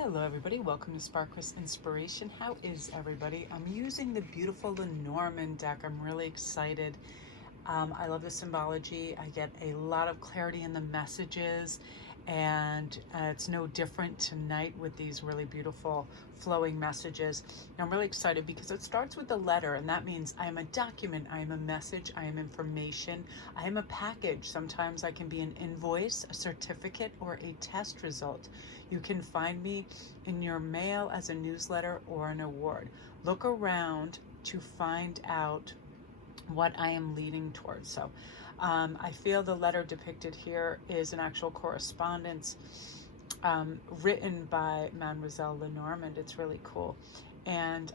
Hello everybody, welcome to Sparkless Inspiration. How is everybody? I'm using the beautiful Lenormand deck. I'm really excited. I love the symbology. I get a lot of clarity in the messages, and it's no different tonight with these really beautiful flowing messages. And I'm really excited because it starts with the letter, and that means I am a document, I am a message, I am information, I am a package. Sometimes I can be an invoice, a certificate, or a test result. You can find me in your mail as a newsletter or an award. Look around to find out what I am leading towards. So I feel the letter depicted here is an actual correspondence written by Mademoiselle Lenormand. It's really cool. And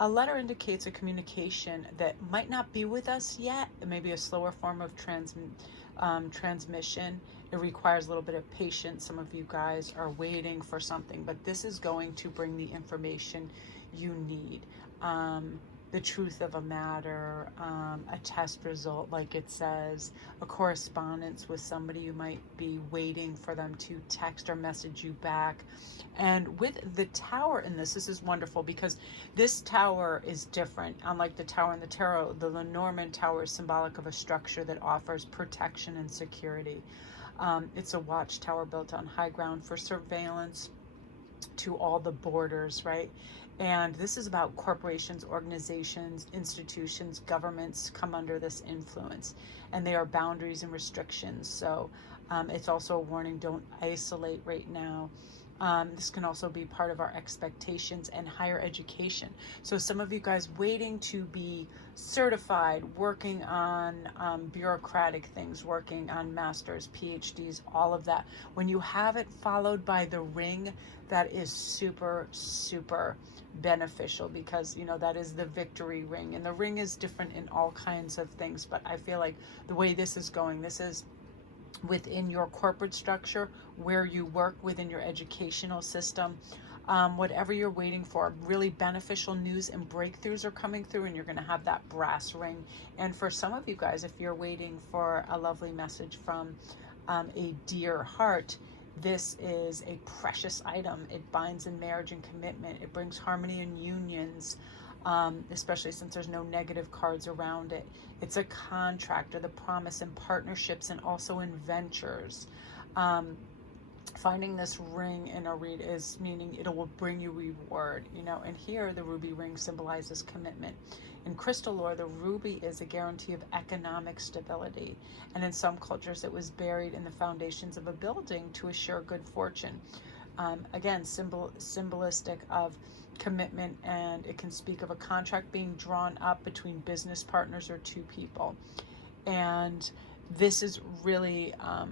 a letter indicates a communication that might not be with us yet. It may be a slower form of transmission. It requires a little bit of patience. Some of you guys are waiting for something, but this is going to bring the information you need. The truth of a matter, a test result, like it says, a correspondence with somebody. You might be waiting for them to text or message you back. And with the tower in this is wonderful because this tower is different. Unlike the tower in the tarot, the Lenormand tower is symbolic of a structure that offers protection and security. It's a watchtower built on high ground for surveillance to all the borders, right? And this is about corporations, organizations, institutions, governments come under this influence, and they are boundaries and restrictions. So it's also a warning, don't isolate right now. This can also be part of our expectations and higher education. So some of you guys waiting to be certified, working on bureaucratic things, working on masters, PhDs, all of that. When you have it followed by the ring, that is super, super beneficial because, you know, that is the victory ring. And the ring is different in all kinds of things. But I feel like the way this is going, this is within your corporate structure, where you work, within your educational system, whatever you're waiting for, really beneficial news and breakthroughs are coming through, and you're going to have that brass ring. And for some of you guys, if you're waiting for a lovely message from a dear heart, this is a precious item. It binds in marriage and commitment. It brings harmony in unions, especially since there's no negative cards around it. It's a contract, or the promise in partnerships, and also in ventures. Finding this ring in a read is meaning it will bring you reward, you know. And here the ruby ring symbolizes commitment. In crystal lore, the ruby is a guarantee of economic stability, and in some cultures it was buried in the foundations of a building to assure good fortune. Again, symbolistic of commitment, and it can speak of a contract being drawn up between business partners or two people. And this is really a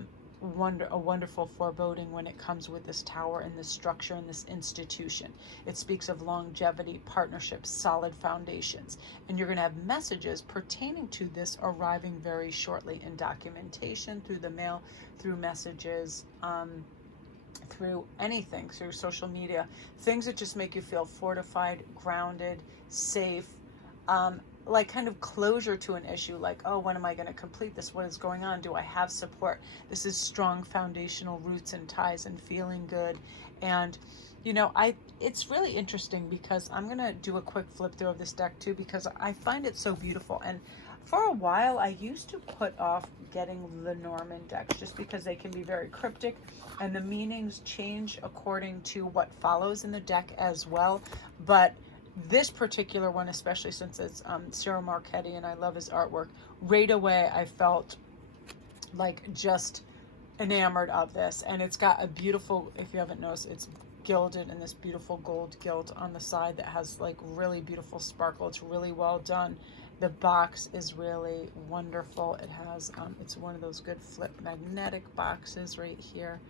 wonderful foreboding when it comes with this tower and this structure and this institution. It speaks of longevity, partnerships, solid foundations, and you're going to have messages pertaining to this arriving very shortly in documentation, through the mail, through messages, through anything, through social media, things that just make you feel fortified, grounded, safe, like kind of closure to an issue, like, oh, when am I going to complete this? What is going on? Do I have support? This is strong foundational roots and ties and feeling good. And, you know, it's really interesting because I'm going to do a quick flip through of this deck too, because I find it so beautiful. And for a while, I used to put off getting Lenormand decks just because they can be very cryptic and the meanings change according to what follows in the deck as well. But this particular one, especially since it's Cyril Marchetti and I love his artwork, right away I felt like just enamored of this. And it's got a beautiful, if you haven't noticed, it's gilded in this beautiful gold gilt on the side that has like really beautiful sparkle. It's really well done. The box is really wonderful. It has, it's one of those good flip magnetic boxes right here.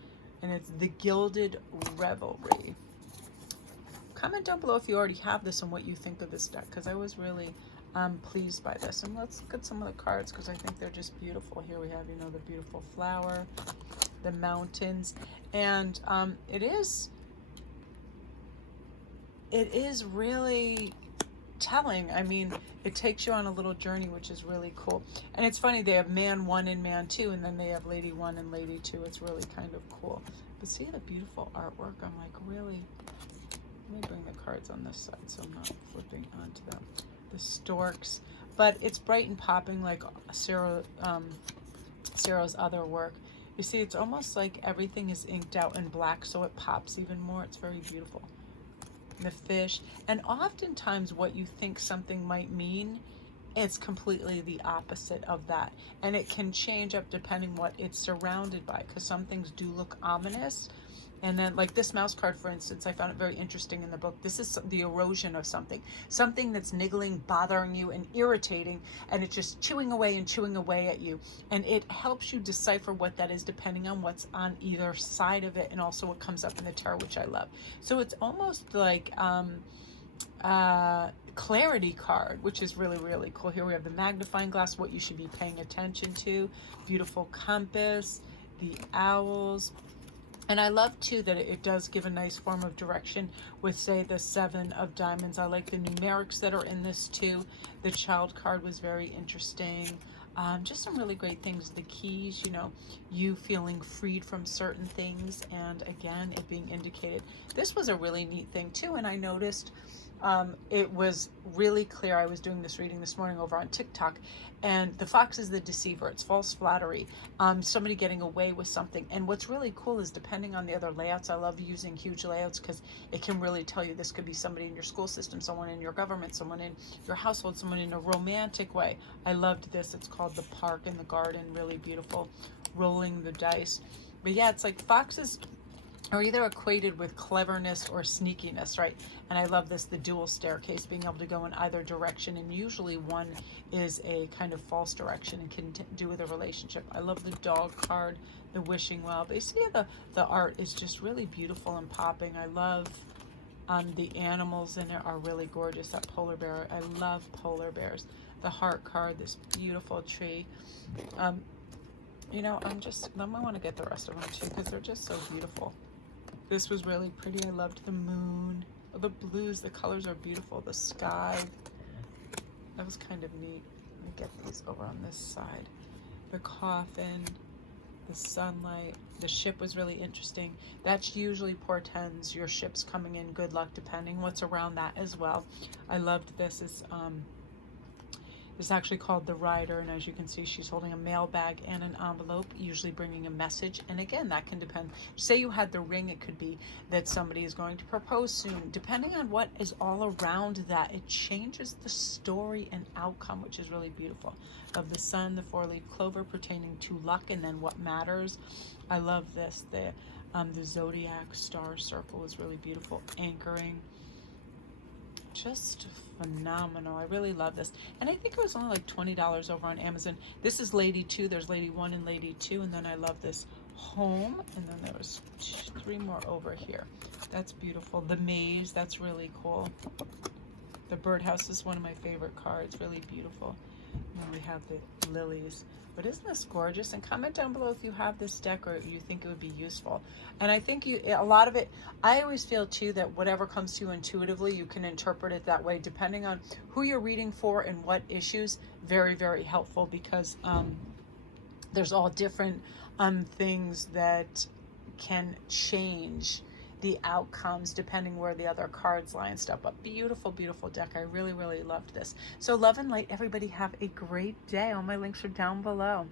And it's the Gilded Revelry. Comment down below if you already have this and what you think of this deck, because I was really pleased by this. And let's look at some of the cards because I think they're just beautiful. Here we have, you know, the beautiful flower, the mountains, and it is really telling. I mean, it takes you on a little journey, which is really cool. And it's funny, they have man 1 and man 2, and then they have lady 1 and lady 2. It's really kind of cool. But see the beautiful artwork? I'm like, really? Let me bring the cards on this side so I'm not flipping onto them. The storks. But it's bright and popping like Sarah's other work. You see, it's almost like everything is inked out in black, so it pops even more. It's very beautiful. The fish. And oftentimes what you think something might mean, it's completely the opposite of that. And it can change up depending what it's surrounded by, because some things do look ominous. And then like this mouse card, for instance, I found it very interesting in the book. This is the erosion of something that's niggling, bothering you and irritating, and it's just chewing away at you. And it helps you decipher what that is depending on what's on either side of it, and also what comes up in the tarot, which I love. So it's almost like clarity card, which is really, really cool. Here we have the magnifying glass, what you should be paying attention to, beautiful compass, the owls. And I love too that it does give a nice form of direction with, say, the 7 of diamonds. I like the numerics that are in this too. The child card was very interesting. Just some really great things. The keys, you know, you feeling freed from certain things, and again, it being indicated. This was a really neat thing too, and I noticed it was really clear. I was doing this reading this morning over on TikTok, and the fox is the deceiver. It's false flattery, somebody getting away with something. And what's really cool is, depending on the other layouts, I love using huge layouts because it can really tell you this could be somebody in your school system, someone in your government, someone in your household, someone in a romantic way. I loved this. It's called The Park and the Garden. Really beautiful. Rolling the dice. But yeah, it's like foxes are either equated with cleverness or sneakiness, right? And I love this, the dual staircase, being able to go in either direction, and usually one is a kind of false direction and can do with a relationship. I love the dog card, the wishing well. But you see the art is just really beautiful and popping. I love the animals in it are really gorgeous. That polar bear, I love polar bears. The heart card, this beautiful tree. You know, I want to get the rest of them too, because they're just so beautiful. This was really pretty. I loved the moon. The blues, the colors are beautiful. The sky, that was kind of neat. Let me get these over on this side. The coffin, the sunlight. The ship was really interesting. That usually portends your ship's coming in, good luck, depending what's around that as well. I loved this. It's actually called The Rider, and as you can see, she's holding a mail bag and an envelope, usually bringing a message. And again, that can depend. Say you had the ring, it could be that somebody is going to propose soon. Depending on what is all around that, it changes the story and outcome, which is really beautiful. Of the sun, the 4-leaf clover pertaining to luck, and then what matters. I love this. The zodiac star circle is really beautiful. Anchoring. Just phenomenal. I really love this, and I think it was only like $20 over on Amazon. This is Lady 2. There's Lady 1 and Lady 2, and then I love this home, and then there was 3 more over here. That's beautiful. The maze, that's really cool. The birdhouse is one of my favorite cards. Really beautiful. And then we have the lilies. But isn't this gorgeous? And comment down below if you have this deck or you think it would be useful. And I think a lot of it, I always feel too that whatever comes to you intuitively, you can interpret it that way depending on who you're reading for and what issues. Very, very helpful, because there's all different things that can change the outcomes depending where the other cards line stuff up. Beautiful, beautiful deck. I really, really loved this. So love and light, everybody. Have a great day. All my links are down below.